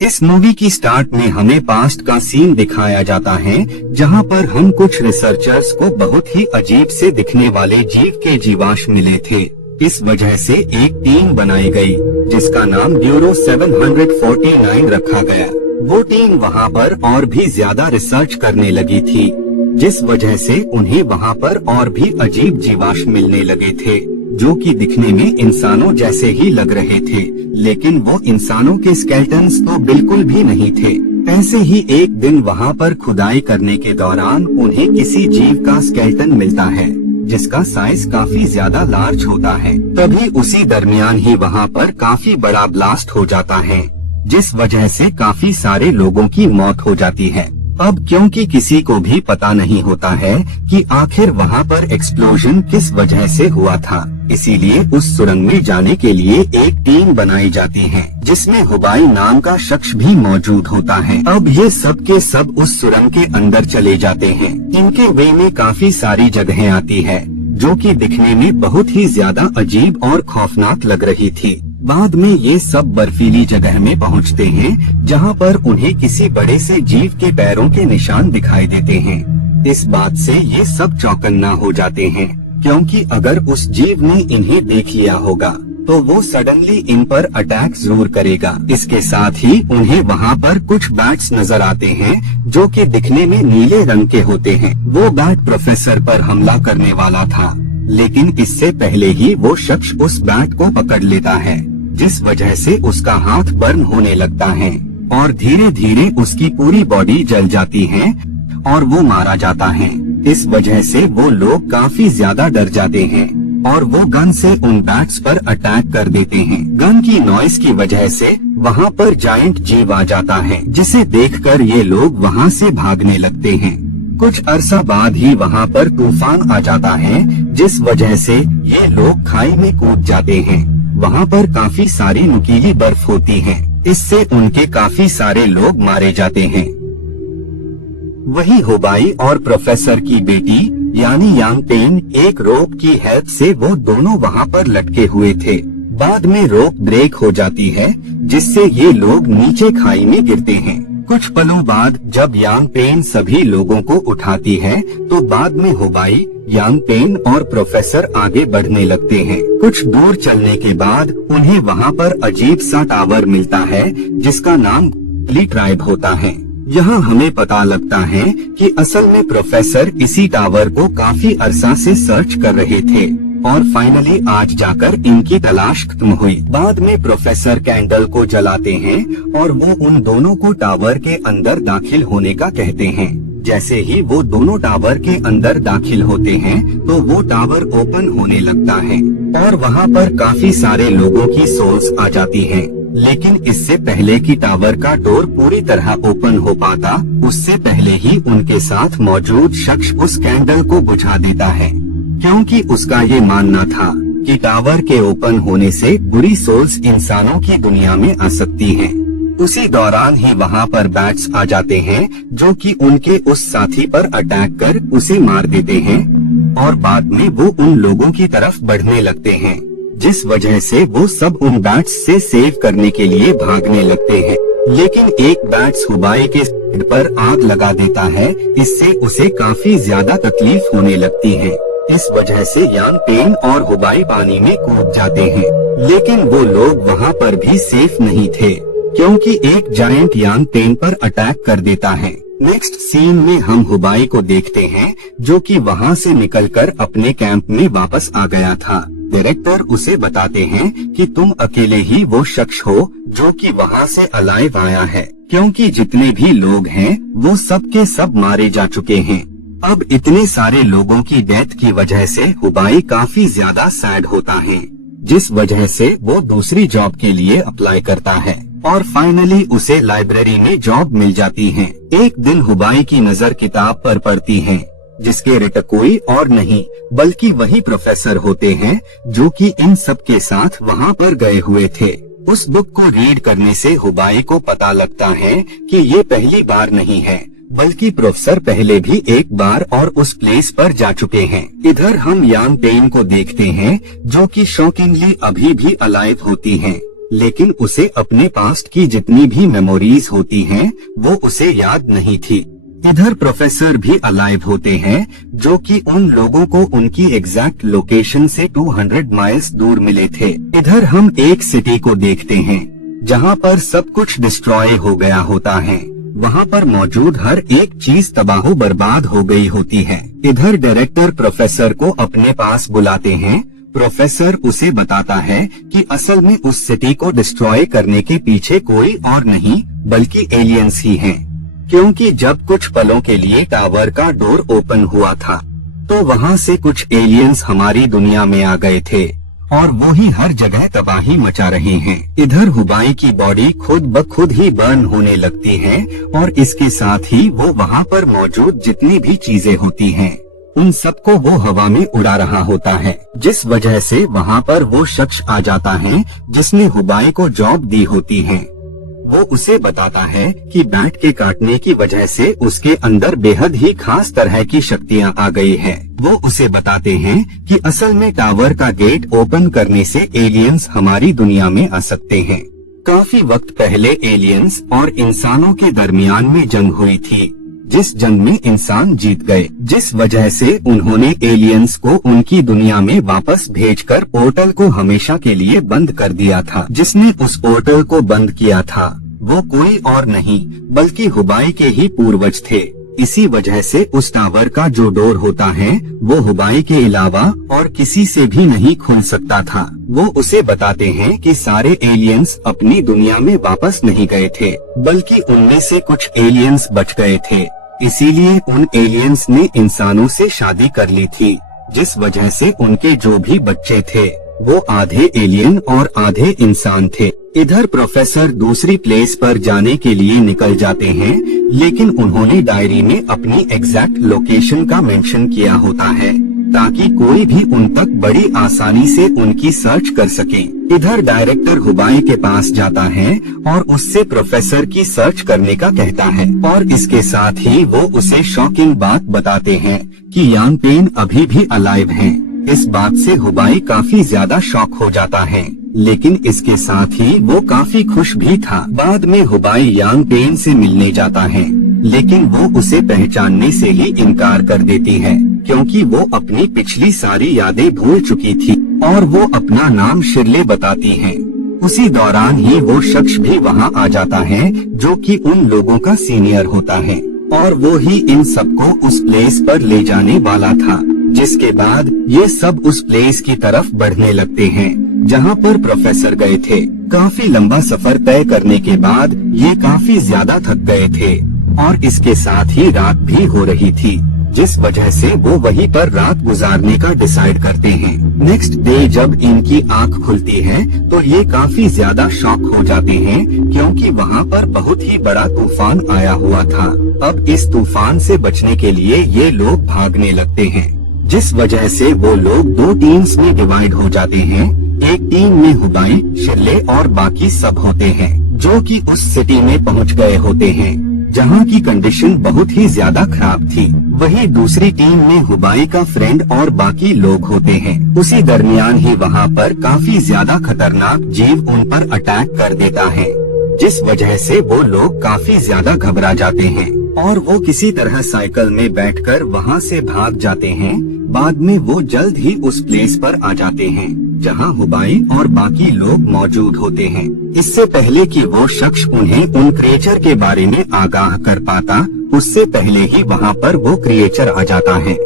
इस मूवी की स्टार्ट में हमें पास्ट का सीन दिखाया जाता है, जहां पर हम कुछ रिसर्चर्स को बहुत ही अजीब से दिखने वाले जीव के जीवाश्म मिले थे। इस वजह से एक टीम बनाई गई, जिसका नाम ब्यूरो 749 रखा गया। वो टीम वहां पर और भी ज्यादा रिसर्च करने लगी थी, जिस वजह से उन्हें वहां पर और भी अजीब जीवाश्म मिलने लगे थे, जो कि दिखने में इंसानों जैसे ही लग रहे थे, लेकिन वो इंसानों के स्केलेटन्स तो बिल्कुल भी नहीं थे। ऐसे ही एक दिन वहाँ पर खुदाई करने के दौरान उन्हें किसी जीव का स्केलेटन मिलता है, जिसका साइज काफी ज्यादा लार्ज होता है। तभी उसी दरमियान ही वहाँ पर काफी बड़ा ब्लास्ट हो जाता है, जिस वजह से काफी सारे लोगों की मौत हो जाती है। अब क्योंकि किसी को भी पता नहीं होता है कि आखिर वहाँ पर एक्सप्लोजन किस वजह से हुआ था, इसीलिए उस सुरंग में जाने के लिए एक टीम बनाई जाती है, जिसमें हुबाई नाम का शख्स भी मौजूद होता है। अब ये सब के सब उस सुरंग के अंदर चले जाते हैं। इनके वे में काफी सारी जगहें आती है, जो कि दिखने में बहुत ही ज्यादा अजीब और खौफनाक लग रही थी। बाद में ये सब बर्फीली जगह में पहुंचते हैं, जहां पर उन्हें किसी बड़े से जीव के पैरों के निशान दिखाई देते हैं। इस बात से ये सब चौकन्ना हो जाते हैं, क्योंकि अगर उस जीव ने इन्हें देख लिया होगा तो वो सडनली इन पर अटैक जरूर करेगा। इसके साथ ही उन्हें वहाँ पर कुछ बैट्स नजर आते हैं, जो कि दिखने में नीले रंग के होते हैं। वो बैट प्रोफेसर पर हमला करने वाला था, लेकिन इससे पहले ही वो शख्स उस बैट को पकड़ लेता है, जिस वजह से उसका हाथ बर्न होने लगता है और धीरे धीरे उसकी पूरी बॉडी जल जाती है और वो मारा जाता है। इस वजह से वो लोग काफी ज्यादा डर जाते हैं और वो गन से उन बैट्स पर अटैक कर देते हैं। गन की नॉइस की वजह से वहाँ पर जायंट जीव आ जाता है, जिसे देखकर ये लोग वहाँ से भागने लगते हैं। कुछ अरसा बाद ही वहाँ पर तूफान आ जाता है, जिस वजह से ये लोग खाई में कूद जाते हैं। वहाँ पर काफी सारी नुकीली बर्फ होती है, इससे उनके काफी सारे लोग मारे जाते हैं। वही हुबाई और प्रोफेसर की बेटी यानी यांग पेन एक रोप की हेल्प से वो दोनों वहाँ पर लटके हुए थे। बाद में रोप ब्रेक हो जाती है, जिससे ये लोग नीचे खाई में गिरते हैं। कुछ पलों बाद जब यांग पेन सभी लोगों को उठाती है, तो बाद में हुबाई, यांग पेन और प्रोफेसर आगे बढ़ने लगते हैं। कुछ दूर चलने के बाद उन्हें वहाँ पर अजीब सा टावर मिलता है, जिसका नाम ली ट्राइब होता है। यहाँ हमें पता लगता है कि असल में प्रोफेसर इसी टावर को काफी अरसा से सर्च कर रहे थे और फाइनली आज जाकर इनकी तलाश खत्म हुई। बाद में प्रोफेसर कैंडल को जलाते हैं और वो उन दोनों को टावर के अंदर दाखिल होने का कहते हैं। जैसे ही वो दोनों टावर के अंदर दाखिल होते हैं, तो वो टावर ओपन होने लगता है और वहाँ पर काफी सारे लोगों की सोल्स आ जाती हैं। लेकिन इससे पहले कि टावर का डोर पूरी तरह ओपन हो पाता, उससे पहले ही उनके साथ मौजूद शख्स उस कैंडल को बुझा देता है, क्योंकि उसका ये मानना था कि टावर के ओपन होने से बुरी सोल्स इंसानों की दुनिया में आ सकती हैं। उसी दौरान ही वहाँ पर बैट्स आ जाते हैं, जो कि उनके उस साथी पर अटैक कर उसे मार देते हैं और बाद में वो उन लोगों की तरफ बढ़ने लगते हैं, जिस वजह से वो सब उन बैट्स से सेव करने के लिए भागने लगते हैं। लेकिन एक बैट्स हुबाई के सिर पर आग लगा देता है, इससे उसे काफी ज्यादा तकलीफ होने लगती है। इस वजह से यांग पेन और हुबाई पानी में कूद जाते हैं, लेकिन वो लोग वहाँ पर भी सेफ नहीं थे, क्योंकि एक जायंट यांग पेन पर अटैक कर देता है। नेक्स्ट सीन में हम हुबाई को देखते हैं, जो कि वहाँ से निकलकर अपने कैंप में वापस आ गया था। डायरेक्टर उसे बताते हैं कि तुम अकेले ही वो शख्स हो जो कि वहाँ से अलाइव आया है, क्योंकि जितने भी लोग हैं वो सब के सब मारे जा चुके हैं। अब इतने सारे लोगों की डेथ की वजह से हुबाई काफी ज्यादा सैड होता है, जिस वजह से वो दूसरी जॉब के लिए अप्लाई करता है और फाइनली उसे लाइब्रेरी में जॉब मिल जाती है। एक दिन हुबाई की नजर किताब पर पड़ती है, जिसके रिटर कोई और नहीं बल्कि वही प्रोफेसर होते हैं, जो कि इन सब के साथ वहाँ पर गए हुए थे। उस बुक को रीड करने से हुबाई को पता लगता है कि ये पहली बार नहीं है, बल्कि प्रोफेसर पहले भी एक बार और उस प्लेस पर जा चुके हैं। इधर हम यांग पेन को देखते हैं, जो कि शॉकिंगली अभी भी अलाइव होती हैं। लेकिन उसे अपने पास्ट की जितनी भी मेमोरीज होती हैं, वो उसे याद नहीं थी। इधर प्रोफेसर भी अलाइव होते हैं, जो कि उन लोगों को उनकी एग्जैक्ट लोकेशन से 200 माइल्स दूर मिले थे। इधर हम एक सिटी को देखते हैं जहां पर सब कुछ डिस्ट्रॉय हो गया होता है। वहां पर मौजूद हर एक चीज तबाह बर्बाद हो गई होती है। इधर डायरेक्टर प्रोफेसर को अपने पास बुलाते हैं। प्रोफेसर उसे बताता है कि असल में उस सिटी को डिस्ट्रॉय करने के पीछे कोई और नहीं बल्कि एलियंस ही हैं। क्योंकि जब कुछ पलों के लिए टावर का डोर ओपन हुआ था, तो वहां से कुछ एलियंस हमारी दुनिया में आ गए थे और वो ही हर जगह तबाही मचा रहे हैं। इधर हुबाई की बॉडी खुद ब खुद ही बर्न होने लगती है और इसके साथ ही वो वहाँ पर मौजूद जितनी भी चीजें होती हैं, उन सबको वो हवा में उड़ा रहा होता है। जिस वजह से वहाँ पर वो शख्स आ जाता है जिसने हुबाई को जॉब दी होती है। वो उसे बताता है कि बैट के काटने की वजह से उसके अंदर बेहद ही खास तरह की शक्तियाँ आ गई है। वो उसे बताते हैं कि असल में टावर का गेट ओपन करने से एलियंस हमारी दुनिया में आ सकते हैं। काफी वक्त पहले एलियंस और इंसानों के दरमियान में जंग हुई थी, जिस जंग में इंसान जीत गए, जिस वजह से उन्होंने एलियंस को उनकी दुनिया में वापस भेजकर पोर्टल को हमेशा के लिए बंद कर दिया था। जिसने उस पोर्टल को बंद किया था वो कोई और नहीं बल्कि हुबाई के ही पूर्वज थे। इसी वजह से उस टावर का जो डोर होता है वो हुबाई के अलावा और किसी से भी नहीं खुल सकता था। वो उसे बताते हैं कि सारे एलियंस अपनी दुनिया में वापस नहीं गए थे, बल्कि उनमें से कुछ एलियंस बच गए थे। इसीलिए उन एलियंस ने इंसानों से शादी कर ली थी, जिस वजह से उनके जो भी बच्चे थे वो आधे एलियन और आधे इंसान थे। इधर प्रोफेसर दूसरी प्लेस पर जाने के लिए निकल जाते हैं, लेकिन उन्होंने डायरी में अपनी एग्जैक्ट लोकेशन का मेंशन किया होता है ताकि कोई भी उन तक बड़ी आसानी से उनकी सर्च कर सके। इधर डायरेक्टर हुबाई के पास जाता है और उससे प्रोफेसर की सर्च करने का कहता है और इसके साथ ही वो उसे शॉकिंग बात बताते हैं कि यांग पेन अभी भी अलाइव हैं। इस बात से हुबाई काफी ज्यादा शॉक हो जाता है, लेकिन इसके साथ ही वो काफी खुश भी था। बाद में हुबाई यांग पेन से मिलने जाता है, लेकिन वो उसे पहचानने से ही इनकार कर देती है क्योंकि वो अपनी पिछली सारी यादें भूल चुकी थी और वो अपना नाम शिरले बताती है। उसी दौरान ही वो शख्स भी वहाँ आ जाता है जो कि उन लोगों का सीनियर होता है और वो ही इन सबको उस प्लेस पर ले जाने वाला था। जिसके बाद ये सब उस प्लेस की तरफ बढ़ने लगते हैं जहाँ पर प्रोफेसर गए थे। काफी लंबा सफर तय करने के बाद ये काफी ज्यादा थक गए थे और इसके साथ ही रात भी हो रही थी, जिस वजह से वो वहीं पर रात गुजारने का डिसाइड करते हैं। नेक्स्ट डे जब इनकी आंख खुलती है तो ये काफी ज्यादा शॉक हो जाते हैं क्योंकि वहाँ पर बहुत ही बड़ा तूफान आया हुआ था। अब इस तूफान से बचने के लिए ये लोग भागने लगते हैं, जिस वजह से वो लोग दो टीम्स में डिवाइड हो जाते हैं। एक टीम में हुबाई, शिरले और बाकी सब होते हैं जो कि उस सिटी में पहुंच गए होते हैं जहां की कंडीशन बहुत ही ज्यादा खराब थी। वहीं दूसरी टीम में हुबाई का फ्रेंड और बाकी लोग होते हैं। उसी दरमियान ही वहां पर काफी ज्यादा खतरनाक जीव उन पर अटैक कर देता है, जिस वजह से वो लोग काफी ज्यादा घबरा जाते हैं और वो किसी तरह साइकिल में बैठकर वहां से भाग जाते हैं। बाद में वो जल्द ही उस प्लेस पर आ जाते हैं जहां हुबाई और बाकी लोग मौजूद होते हैं। इससे पहले कि वो शख्स उन्हें उन क्रिएचर के बारे में आगाह कर पाता, उससे पहले ही वहां पर वो क्रिएचर आ जाता है,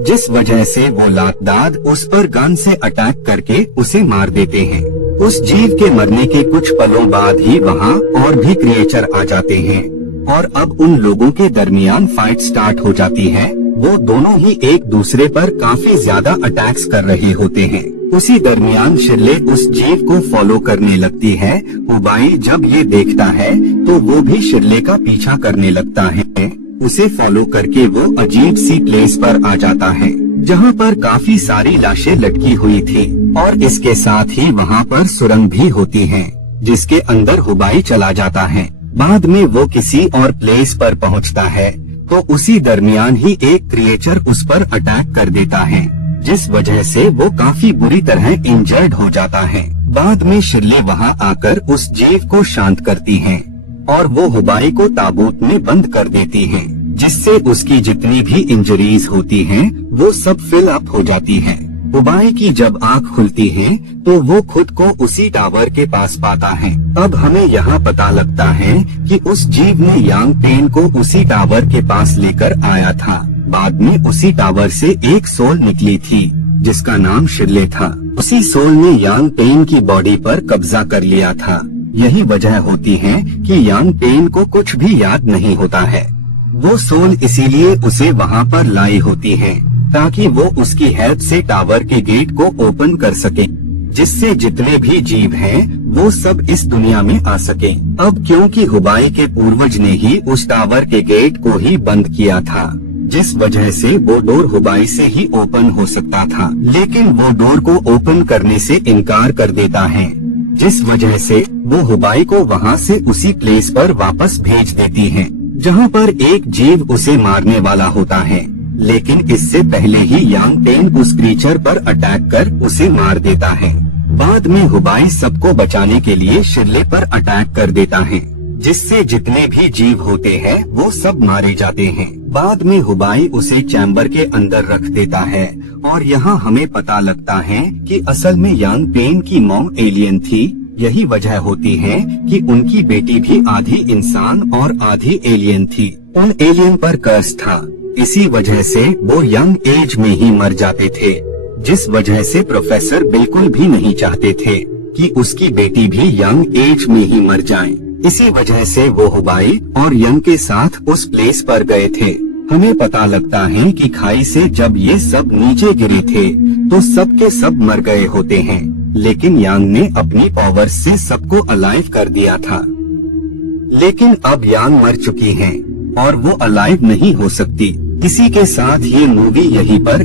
जिस वजह से वो लातदाद उस पर गन से अटैक करके उसे मार देते हैं। उस जीव के मरने के कुछ पलों बाद ही वहाँ और भी क्रिएचर आ जाते हैं और अब उन लोगों के दरमियान फाइट स्टार्ट हो जाती है। वो दोनों ही एक दूसरे पर काफी ज्यादा अटैक्स कर रहे होते हैं। उसी दरमियान शिरले उस जीव को फॉलो करने लगती है। हुबाई जब ये देखता है तो वो भी शिरले का पीछा करने लगता है। उसे फॉलो करके वो अजीब सी प्लेस पर आ जाता है जहाँ पर काफी सारी लाशें लटकी हुई थी और इसके साथ ही वहाँ पर सुरंग भी होती है जिसके अंदर हुबाई चला जाता है। बाद में वो किसी और प्लेस पर पहुँचता है तो उसी दरमियान ही एक क्रिएचर उस पर अटैक कर देता है, जिस वजह से वो काफी बुरी तरह इंजर्ड हो जाता है। बाद में शिरले वहां आकर उस जीव को शांत करती हैं और वो हुबाई को ताबूत में बंद कर देती हैं, जिससे उसकी जितनी भी इंजरीज होती हैं वो सब फिल अप हो जाती हैं। हुबाई की जब आँख खुलती है तो वो खुद को उसी टावर के पास पाता है। अब हमें यहाँ पता लगता है कि उस जीव ने यांग पेन को उसी टावर के पास लेकर आया था। बाद में उसी टावर से एक सोल निकली थी जिसका नाम शिरले था। उसी सोल ने यांग पेन की बॉडी पर कब्जा कर लिया था। यही वजह होती है कि यांग पेन को कुछ भी याद नहीं होता है। वो सोल इसीलिए उसे वहाँ पर लाई होती है ताकि वो उसकी हेल्प से टावर के गेट को ओपन कर सके, जिससे जितने भी जीव हैं वो सब इस दुनिया में आ सके। अब क्योंकि हुबाई के पूर्वज ने ही उस टावर के गेट को ही बंद किया था, जिस वजह से वो डोर हुबाई से ही ओपन हो सकता था, लेकिन वो डोर को ओपन करने से इनकार कर देता है, जिस वजह से वो हुबाई को वहाँ से उसी प्लेस पर वापस भेज देती है जहाँ पर एक जीव उसे मारने वाला होता है। लेकिन इससे पहले ही यांग पेन उस क्रीचर पर अटैक कर उसे मार देता है। बाद में हुबाई सबको बचाने के लिए शिरले पर अटैक कर देता है, जिससे जितने भी जीव होते हैं वो सब मारे जाते हैं। बाद में हुबाई उसे चैम्बर के अंदर रख देता है और यहाँ हमें पता लगता है कि असल में यांग पेन की मॉम एलियन थी। यही वजह होती है कि उनकी बेटी भी आधी इंसान और आधी एलियन थी। उन एलियन पर कर्स था, इसी वजह से वो यंग एज में ही मर जाते थे, जिस वजह से प्रोफेसर बिल्कुल भी नहीं चाहते थे कि उसकी बेटी भी यंग एज में ही मर जाए। इसी वजह से वो हुबाई और यंग के साथ उस प्लेस पर गए थे। हमें पता लगता है कि खाई से जब ये सब नीचे गिरे थे तो सब के सब मर गए होते हैं, लेकिन यांग ने अपनी पावर से सबको अलाइव कर दिया था। लेकिन अब यांग मर चुकी हैं और वो अलाइव नहीं हो सकती। इसी के साथ ये मूवी यहीं पर